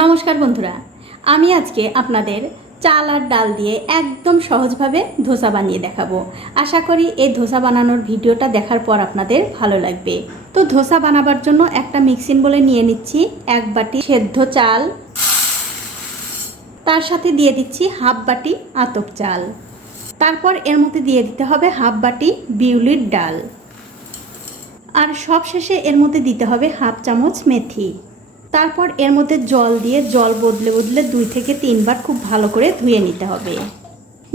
নমস্কার বন্ধুরা, আমি আজকে আপনাদের চাল আর ডাল দিয়ে একদম সহজভাবে ধোসা বানিয়ে দেখাবো। আশা করি এই ধোসা বানানোর ভিডিওটা দেখার পর আপনাদের ভালো লাগবে। তো ধোসা বানাবার জন্য একটা মিক্সিং বলে নিয়ে নিচ্ছি এক বাটি সেদ্ধ চাল, তার সাথে দিয়ে দিচ্ছি হাফ বাটি আতপ চাল, তারপর এর মধ্যে দিয়ে দিতে হবে হাফ বাটি বিউলির ডাল, আর সব শেষে এর মধ্যে দিতে হবে হাফ চামচ মেথি। তারপর এর মধ্যে জল দিয়ে জল বদলে বদলে দুই থেকে তিনবার খুব ভালো করে ধুয়ে নিতে হবে।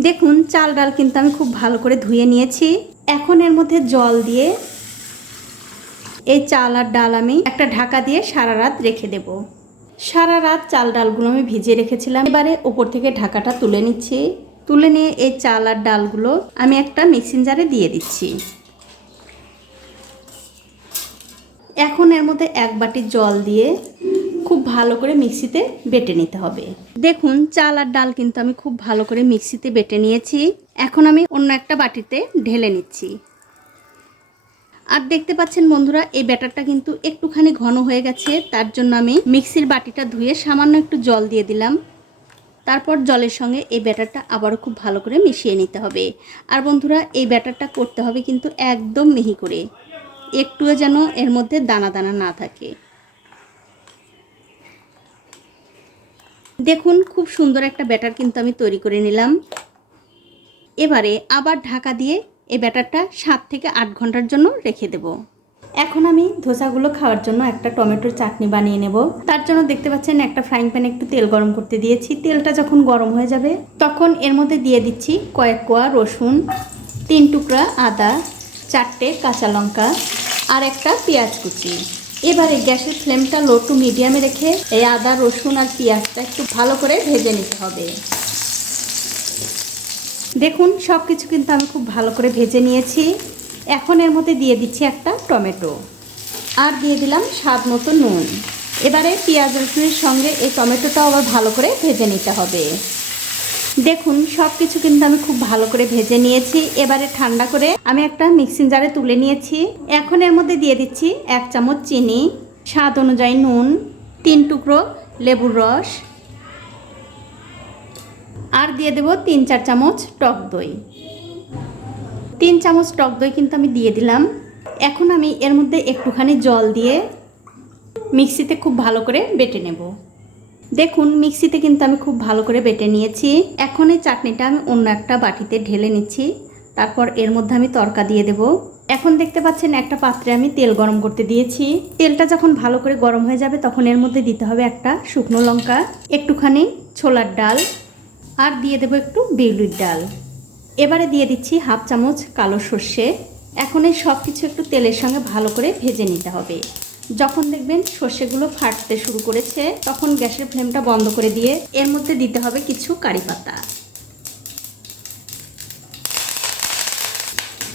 দেখুন, চাল ডাল কিন্তু আমি খুব ভালো করে ধুয়ে নিয়েছি। এখন এর মধ্যে জল দিয়ে এই চাল আর ডাল আমি একটা ঢাকা দিয়ে সারা রাত রেখে দেব। সারা রাত চাল ডালগুলো আমি ভিজিয়ে রেখেছিলাম। এবারে ওপর থেকে ঢাকাটা তুলে নিচ্ছি। তুলে নিয়ে এই চাল আর ডালগুলো আমি একটা মিক্সিং জারে দিয়ে দিচ্ছি। এখন এর মধ্যে এক বাটি জল দিয়ে খুব ভালো করে মিক্সিতে বেটে নিতে হবে। দেখুন, চাল আর ডাল কিন্তু আমি খুব ভালো করে মিক্সিতে বেটে নিয়েছি। এখন আমি অন্য একটা বাটিতে ঢেলে নিচ্ছি। আর দেখতে পাচ্ছেন বন্ধুরা, এই ব্যাটারটা কিন্তু একটুখানি ঘন হয়ে গেছে, তার জন্য আমি মিক্সির বাটিটা ধুয়ে সামান্য একটু জল দিয়ে দিলাম। তারপর জলের সঙ্গে এই ব্যাটারটা আবারও খুব ভালো করে মিশিয়ে নিতে হবে। আর বন্ধুরা, এই ব্যাটারটা করতে হবে কিন্তু একদম মিহি করে। একটুও যেন এর মধ্যে দানা দানা না থাকে। দেখুন, খুব সুন্দর একটা ব্যাটার কিন্তু আমি তৈরি করে নিলাম। এবারে আবার ঢাকা দিয়ে এই ব্যাটারটা সাত থেকে আট ঘণ্টার জন্য রেখে দেব। এখন আমি ধোসাগুলো খাওয়ার জন্য একটা টমেটোর চাটনি বানিয়ে নেব। তার জন্য দেখতে পাচ্ছেন একটা ফ্রাইং প্যানে একটু তেল গরম করতে দিয়েছি। তেলটা যখন গরম হয়ে যাবে, তখন এর মধ্যে দিয়ে দিচ্ছি কয়েক কোয়া রসুন, তিন টুকরা আদা চারটে কাঁচা লঙ্কা আর একটা পেঁয়াজ কুচি। এবারে গ্যাসের ফ্লেমটা লো টু মিডিয়ামে রেখে এই আদা, রসুন আর পেঁয়াজটা একটু ভালো করে ভেজে নিতে হবে। দেখুন সব কিছু কিন্তু আমি খুব ভালো করে ভেজে নিয়েছি। এখন এর মধ্যে দিয়ে দিচ্ছি একটা টমেটো। আর দিয়ে দিলাম স্বাদ মতো নুন। এবারে পেঁয়াজ, রসুনের সঙ্গে এই টমেটোটাও আবার ভালো করে ভেজে নিতে হবে। দেখুন সব কিছু কিন্তু আমি খুব ভালো করে ভেজে নিয়েছি। এবারে ঠান্ডা করে আমি একটা মিক্সিং জারে তুলে নিয়েছি। এখন এর মধ্যে দিয়ে দিচ্ছি এক চামচ চিনি, স্বাদ অনুযায়ী নুন, তিন টুকরো লেবুর রস, আর দিয়ে দেব তিন চার চামচ টক দই। তিন চামচ টক দই কিন্তু আমি দিয়ে দিলাম। এখন আমি এর মধ্যে একটুখানি জল দিয়ে মিক্সিতে খুব ভালো করে বেটে নেব। দেখুন, মিক্সিতে কিন্তু আমি খুব ভালো করে বেটে নিয়েছি। এখন এই চাটনিটা আমি অন্য একটা বাটিতে ঢেলে নিচ্ছি। তারপর এর মধ্যে আমি তরকা দিয়ে দেব। এখন দেখতে পাচ্ছেন, একটা পাত্রে আমি তেল গরম করতে দিয়েছি। তেলটা যখন ভালো করে গরম হয়ে যাবে, তখন এর মধ্যে দিতে হবে একটা শুকনো লঙ্কা, একটুখানি ছোলার ডাল, আর দিয়ে দেবো একটু বিউলির ডাল। এবারে দিয়ে দিচ্ছি হাফ চামচ কালো সর্ষে। এখন এই সব কিছু একটু তেলের সঙ্গে ভালো করে ভেজে নিতে হবে। যখন দেখবেন সর্ষেগুলো ফাটতে শুরু করেছে, তখন গ্যাসের ফ্লেমটা বন্ধ করে দিয়ে এর মধ্যে দিতে হবে কিছু কারি পাতা।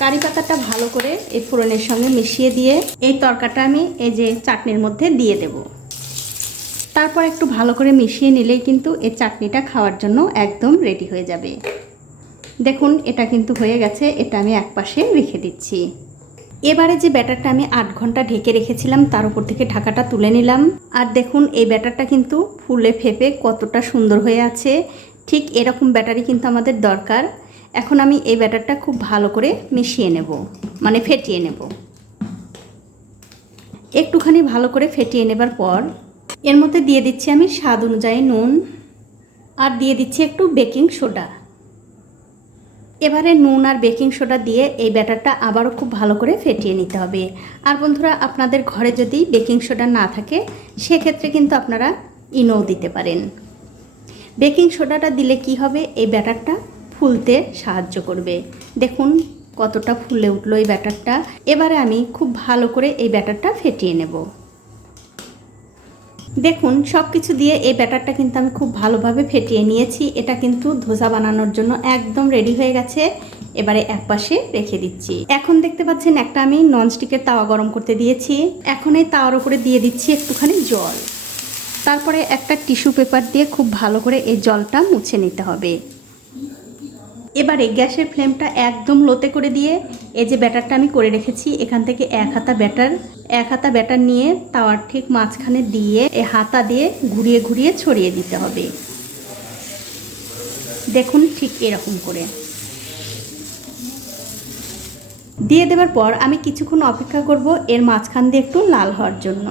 কারি পাতাটা ভালো করে এই ফোড়নের সঙ্গে মিশিয়ে দিয়ে এই তরকাটা আমি এই যে চাটনির মধ্যে দিয়ে দেব। তারপর একটু ভালো করে মিশিয়ে নিলেই কিন্তু এই চাটনিটা খাওয়ার জন্য একদম রেডি হয়ে যাবে। দেখুন, এটা কিন্তু হয়ে গেছে, এটা আমি একপাশে রেখে দিচ্ছি। এবারে যে ব্যাটারটা আমি আট ঘণ্টা ঢেকে রেখেছিলাম, তার উপর থেকে ঢাকাটা তুলে নিলাম। আর দেখুন, এই ব্যাটারটা কিন্তু ফুলে ফেপে কতটা সুন্দর হয়ে আছে। ঠিক এরকম ব্যাটারি কিন্তু আমাদের দরকার। এখন আমি এই ব্যাটারটা খুব ভালো করে মিশিয়ে নেব মানে ফেটিয়ে নেব। একটুখানি ভালো করে ফেটিয়ে নেবার পর এর মধ্যে দিয়ে দিচ্ছি আমি স্বাদ অনুযায়ী নুন। আর দিয়ে দিচ্ছি একটু বেকিং সোডা। এবারে নুন আর বেকিং সোডা দিয়ে এই ব্যাটারটা আবারও খুব ভালো করে ফেটিয়ে নিতে হবে। আর বন্ধুরা, আপনাদের ঘরে যদি বেকিং সোডা না থাকে, সেক্ষেত্রে কিন্তু আপনারা ইনোও দিতে পারেন। বেকিং সোডাটা দিলে কি হবে? এই ব্যাটারটা ফুলতে সাহায্য করবে। দেখুন কতটা ফুলে উঠল এই ব্যাটারটা। এবারে আমি খুব ভালো করে এই ব্যাটারটা ফেটিয়ে নেব। দেখুন সব কিছু দিয়ে এই ব্যাটারটা কিন্তু আমি খুব ভালোভাবে ফেটিয়ে নিয়েছি। এটা কিন্তু ধোসা বানানোর জন্য একদম রেডি হয়ে গেছে। এবারে এক পাশে রেখে দিচ্ছি। এখন দেখতে পাচ্ছেন, একটা আমি ননস্টিকের তাওয়া গরম করতে দিয়েছি। এখন এই তাওয়ার উপরে দিয়ে দিচ্ছি একটুখানি জল। তারপরে একটা টিস্যু পেপার দিয়ে খুব ভালো করে এই জলটা মুছে নিতে হবে। এবারে গ্যাসের ফ্লেমটা একদম লোতে করে দিয়ে এই যে ব্যাটারটা আমি করে রেখেছি, এখান থেকে এক হাতা ব্যাটার, এক হাতা ব্যাটার নিয়ে তাওয়ার ঠিক মাঝখানে দিয়ে এ হাতা দিয়ে ঘুরিয়ে ঘুরিয়ে ছড়িয়ে দিতে হবে। দেখুন ঠিক এরকম করে। দিয়ে দেওয়ার পর আমি কিছুক্ষণ অপেক্ষা করব এর মাঝখান দিয়ে একটু লাল হওয়ার জন্য।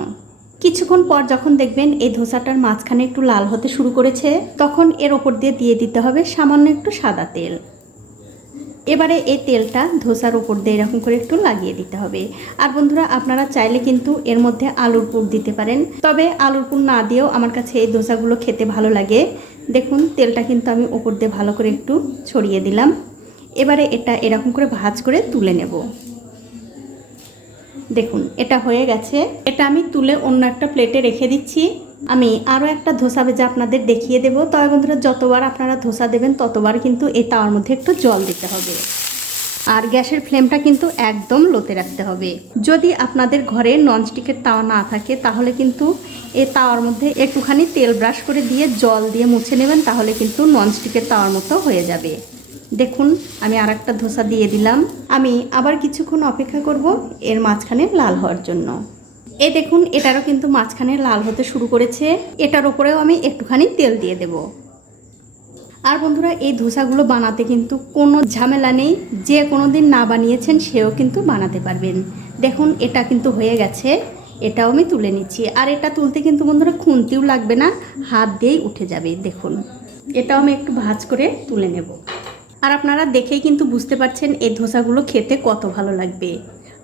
কিছুক্ষণ পর যখন দেখবেন এই ধোসাটার মাঝখানে একটু লাল হতে শুরু করেছে, তখন এর ওপর দিয়ে দিয়ে দিতে হবে সামান্য একটু সাদা তেল। এবারে এই তেলটা ধোসার উপর দিয়ে এরকম করে একটু লাগিয়ে দিতে হবে। আর বন্ধুরা, আপনারা চাইলে কিন্তু এর মধ্যে আলুর পুর দিতে পারেন। তবে আলুর পুর না দিয়েও আমার কাছে এই ধোসাগুলো খেতে ভালো লাগে। দেখুন, তেলটা কিন্তু আমি ওপর দিয়ে ভালো করে একটু ছড়িয়ে দিলাম। এবারে এটা এরকম করে ভাজ করে তুলে নেব। দেখুন, এটা হয়ে গেছে। এটা আমি তুলে অন্য একটা প্লেটে রেখে দিচ্ছি। আমি আরও একটা ধোসা ভেজে আপনাদের দেখিয়ে দেবো। তবে বন্ধুরা, যতবার আপনারা ধোসা দেবেন, ততবার কিন্তু এই তাওয়ার মধ্যে একটু জল দিতে হবে। আর গ্যাসের ফ্লেমটা কিন্তু একদম লোতে রাখতে হবে। যদি আপনাদের ঘরে ননস্টিকের তাওয়া না থাকে, তাহলে কিন্তু এ তাওয়ার মধ্যে একটুখানি তেল ব্রাশ করে দিয়ে জল দিয়ে মুছে নেবেন, তাহলে কিন্তু ননস্টিকের তাওয়ার মতো হয়ে যাবে। দেখুন, আমি আর একটা ধোসা দিয়ে দিলাম। আমি আবার কিছুক্ষণ অপেক্ষা করব, এর মাঝখানে লাল হওয়ার জন্য। এ দেখুন, এটারও কিন্তু মাঝখানে লাল হতে শুরু করেছে। এটার ওপরেও আমি একটুখানি তেল দিয়ে দেব। আর বন্ধুরা, এই ধোসাগুলো বানাতে কিন্তু কোনো ঝামেলা নেই। যে কোনো দিন না বানিয়েছেন, সেও কিন্তু বানাতে পারবেন। দেখুন, এটা কিন্তু হয়ে গেছে। এটাও আমি তুলে নিচ্ছি। আর এটা তুলতে কিন্তু বন্ধুরা খুন্তিও লাগবে না, হাত দিয়েই উঠে যাবে, দেখুন। এটাও আমি একটু ভাজ করে তুলে নেব। আর আপনারা দেখেই কিন্তু বুঝতে পারছেন, এই ধোসাগুলো খেতে কত ভালো লাগবে।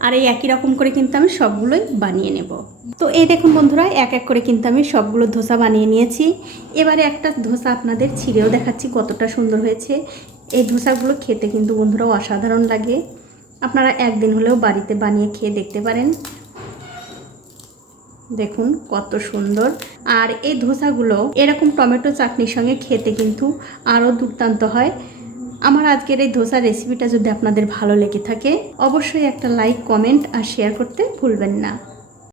আর এই একই রকম করে কিন্তু আমি সবগুলোই বানিয়ে নেব। তো এই দেখুন বন্ধুরা, এক এক করে কিন্তু আমি সবগুলো ধোসা বানিয়ে নিয়েছি। এবারে একটা ধোসা আপনাদের ছিঁড়েও দেখাচ্ছি কতটা সুন্দর হয়েছে। এই ধোসাগুলো খেতে কিন্তু বন্ধুরা অসাধারণ লাগে। আপনারা একদিন হলেও বাড়িতে বানিয়ে খেয়ে দেখতে পারেন। দেখুন কত সুন্দর। আর এই ধোসাগুলো এরকম টমেটো চাটনির সঙ্গে খেতে কিন্তু আরও দুর্দান্ত হয়। আমার আজকের এই ধোসার রেসিপিটা যদি আপনাদের ভালো লেগে থাকে, অবশ্যই একটা লাইক কমেন্ট আর শেয়ার করতে ভুলবেন না।